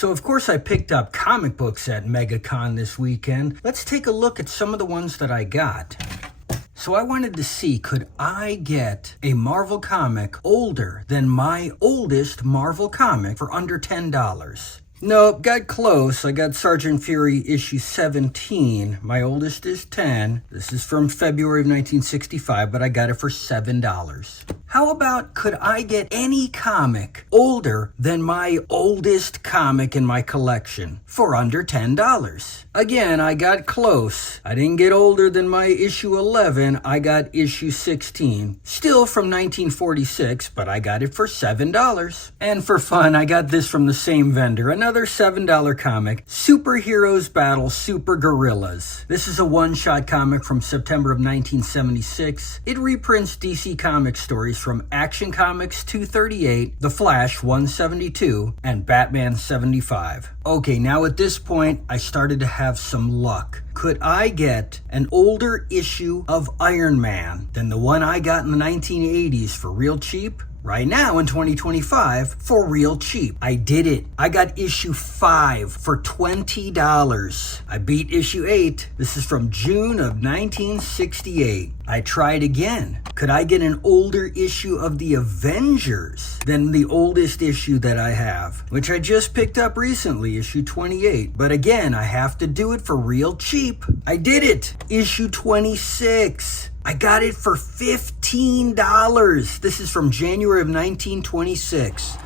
So of course I picked up comic books at MegaCon this weekend. Let's take a look at some of the ones that I got. So I wanted to see, could I get a Marvel comic older than my oldest Marvel comic for under $10? Nope, got close. I got Sergeant Fury issue 17. My oldest is 10. This is from February of 1965, but I got it for $7. How about, could I get any comic older than my oldest comic in my collection for under $10? Again, I got close. I didn't get older than my issue 11. I got issue 16. Still from 1946, but I got it for $7. And for fun, I got this from the same vendor. Another $7 comic, Superheroes Battle Super Gorillas. This is a one-shot comic from September of 1976. It reprints DC Comics stories from Action Comics 238, The Flash 172, and Batman 75. Okay, now at this point, I started to have some luck. Could I get an older issue of Iron Man than the one I got in the 1980s for real cheap? Right now in 2025 for real cheap. I did it. I got issue 5 for $20. I beat issue 8. This is from June of 1968. I tried again. Could I get an older issue of the Avengers than the oldest issue that I have, which I just picked up recently, issue 28. But again, I have to do it for real cheap. I did it. Issue 26. I got it for $15. This is from January of 1926.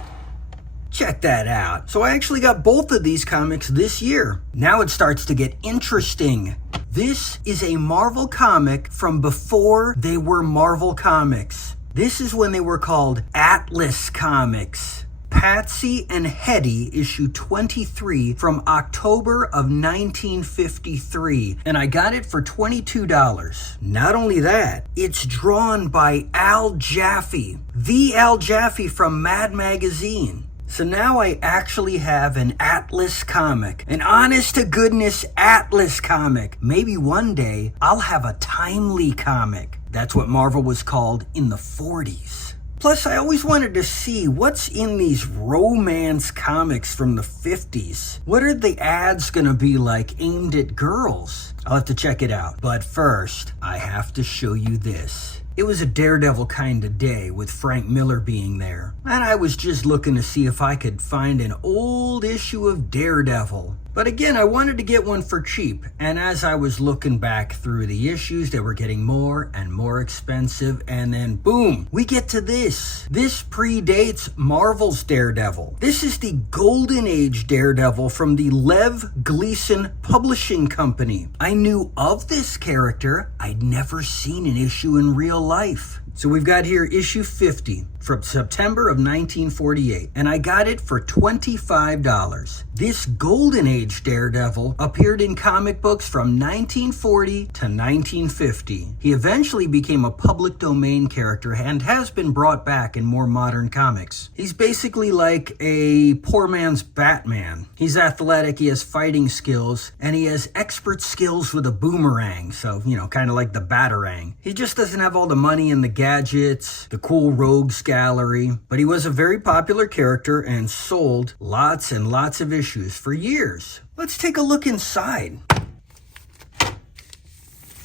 Check that out. So I actually got both of these comics this year. Now it starts to get interesting. This is a Marvel comic from before they were Marvel Comics. This is when they were called Atlas Comics. Patsy and Hetty, issue 23 from October of 1953. And I got it for $22. Not only that, it's drawn by Al Jaffe, the Al Jaffe from Mad Magazine. So now I actually have an Atlas comic, an honest-to-goodness Atlas comic. Maybe one day I'll have a timely comic. That's what Marvel was called in the 40s. Plus, I always wanted to see what's in these romance comics from the 50s. What are the ads going to be like aimed at girls? I'll have to check it out. But first, I have to show you this. It was a Daredevil kind of day with Frank Miller being there. And I was just looking to see if I could find an old issue of Daredevil. But again, I wanted to get one for cheap. And as I was looking back through the issues, they were getting more and more expensive. And then boom, we get to this. This predates Marvel's Daredevil. This is the Golden Age Daredevil from the Lev Gleason Publishing Company. I knew of this character. I'd never seen an issue in real life. So we've got here issue 50 from September of 1948, and I got it for $25. This Golden Age Daredevil appeared in comic books from 1940 to 1950. He eventually became a public domain character and has been brought back in more modern comics. He's basically like a poor man's Batman. He's athletic, he has fighting skills, and he has expert skills with a boomerang, so, kind of like the Batarang. He just doesn't have all the money and the gadgets, the cool rogues gallery, but he was a very popular character and sold lots and lots of issues for years. Let's take a look inside.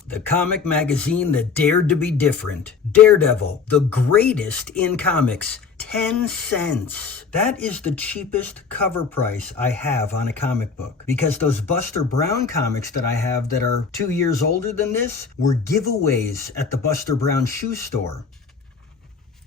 The comic magazine that dared to be different. Daredevil, the greatest in comics. 10 cents. That is the cheapest cover price I have on a comic book, because those Buster Brown comics that I have that are 2 years older than this were giveaways at the Buster Brown shoe store.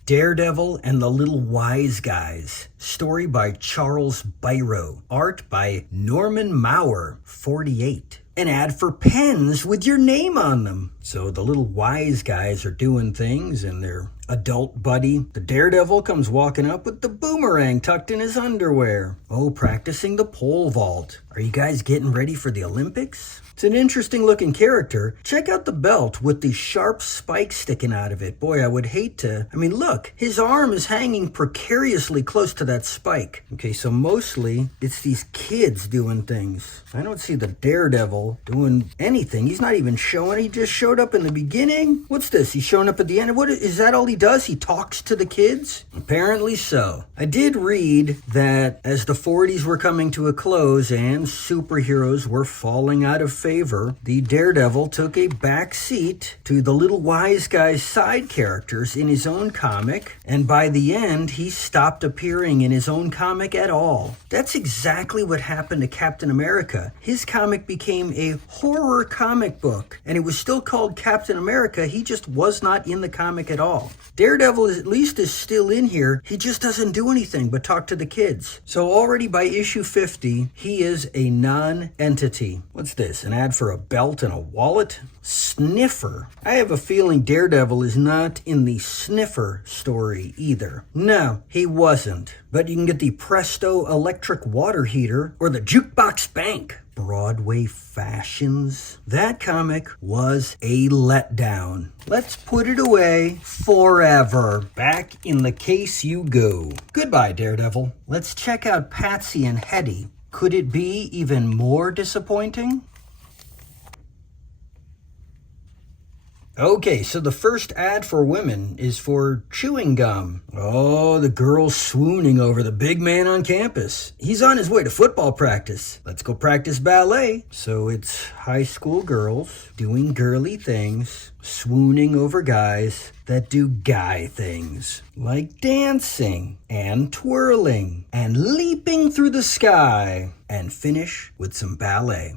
Daredevil and the Little Wise Guys. Story by Charles Biro. Art by Norman Maurer, 48. An ad for pens with your name on them. So the little wise guys are doing things and their adult buddy, the Daredevil, comes walking up with the boomerang tucked in his underwear. Oh, practicing the pole vault. Are you guys getting ready for the Olympics? It's an interesting looking character. Check out the belt with the sharp spikes sticking out of it. Boy, I would hate to. Look, his arm is hanging precariously close to that spike. Okay, so mostly it's these kids doing things. I don't see the Daredevil doing anything. He's not even showing. He just showed up in the beginning. What's this? He's showing up at the end. What is that? All he does? He talks to the kids? Apparently so. I did read that as the 40s were coming to a close and superheroes were falling out of favor, the Daredevil took a back seat to the little wise guy's side characters in his own comic, and by the end, he stopped appearing in his own comic at all. That's exactly what happened to Captain America. His comic became a horror comic book, and it was still called Captain America. He just was not in the comic at all. Daredevil at least is still in here. He just doesn't do anything but talk to the kids. So already by issue 50, he is a non-entity. What's this? An ad for a belt and a wallet? Sniffer. I have a feeling Daredevil is not in the Sniffer story either. No, he wasn't. But you can get the Presto electric water heater or the Jukebox Bank. Broadway fashions. That comic was a letdown. Let's put it away forever. Back in the case you go. Goodbye, Daredevil. Let's check out Patsy and Hetty. Could it be even more disappointing? Okay, so the first ad for women is for chewing gum. Oh, the girl's swooning over the big man on campus. He's on his way to football practice. Let's go practice ballet. So it's high school girls doing girly things, swooning over guys that do guy things, like dancing and twirling and leaping through the sky, and finish with some ballet.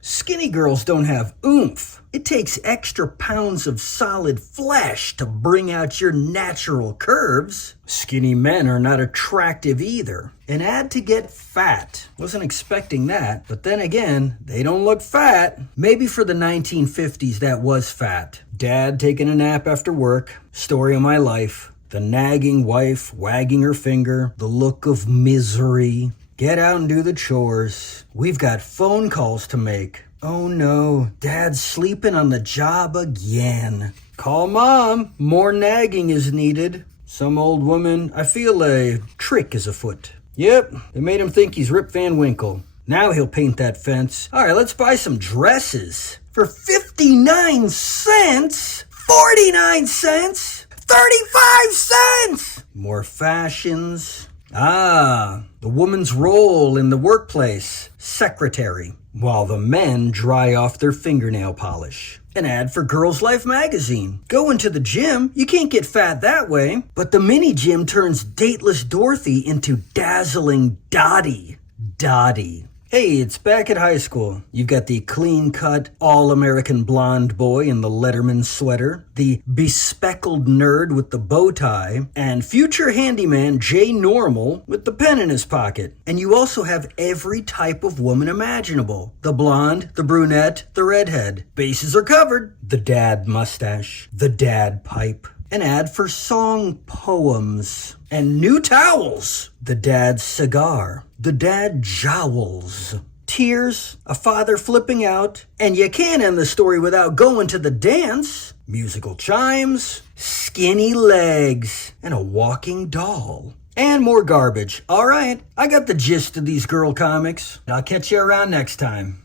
Skinny girls don't have oomph. It takes extra pounds of solid flesh to bring out your natural curves. Skinny men are not attractive either. An ad to get fat. Wasn't expecting that, but then again, they don't look fat. Maybe for the 1950s that was fat. Dad taking a nap after work. Story of my life. The nagging wife wagging her finger. The look of misery. Get out and do the chores. We've got phone calls to make. Oh no, Dad's sleeping on the job again. Call Mom. More nagging is needed. Some old woman, I feel a trick is afoot. Yep, they made him think he's Rip Van Winkle. Now he'll paint that fence. All right, let's buy some dresses. For 59 cents? 49 cents? 35 cents! More fashions. The woman's role in the workplace, secretary, while the men dry off their fingernail polish. An ad for Girls Life magazine. Going to the gym, you can't get fat that way. But the mini gym turns dateless Dorothy into dazzling Dottie. Dottie. Hey, it's back at high school. You've got the clean-cut, all-American blonde boy in the Letterman sweater, the bespeckled nerd with the bow tie, and future handyman Jay Normal with the pen in his pocket. And you also have every type of woman imaginable. The blonde, the brunette, the redhead. Bases are covered. The dad mustache, the dad pipe. An ad for song poems. And new towels. The dad cigar. The dad jowls. Tears, a father flipping out, and you can't end the story without going to the dance. Musical chimes, skinny legs, and a walking doll. And more garbage. All right, I got the gist of these girl comics. I'll catch you around next time.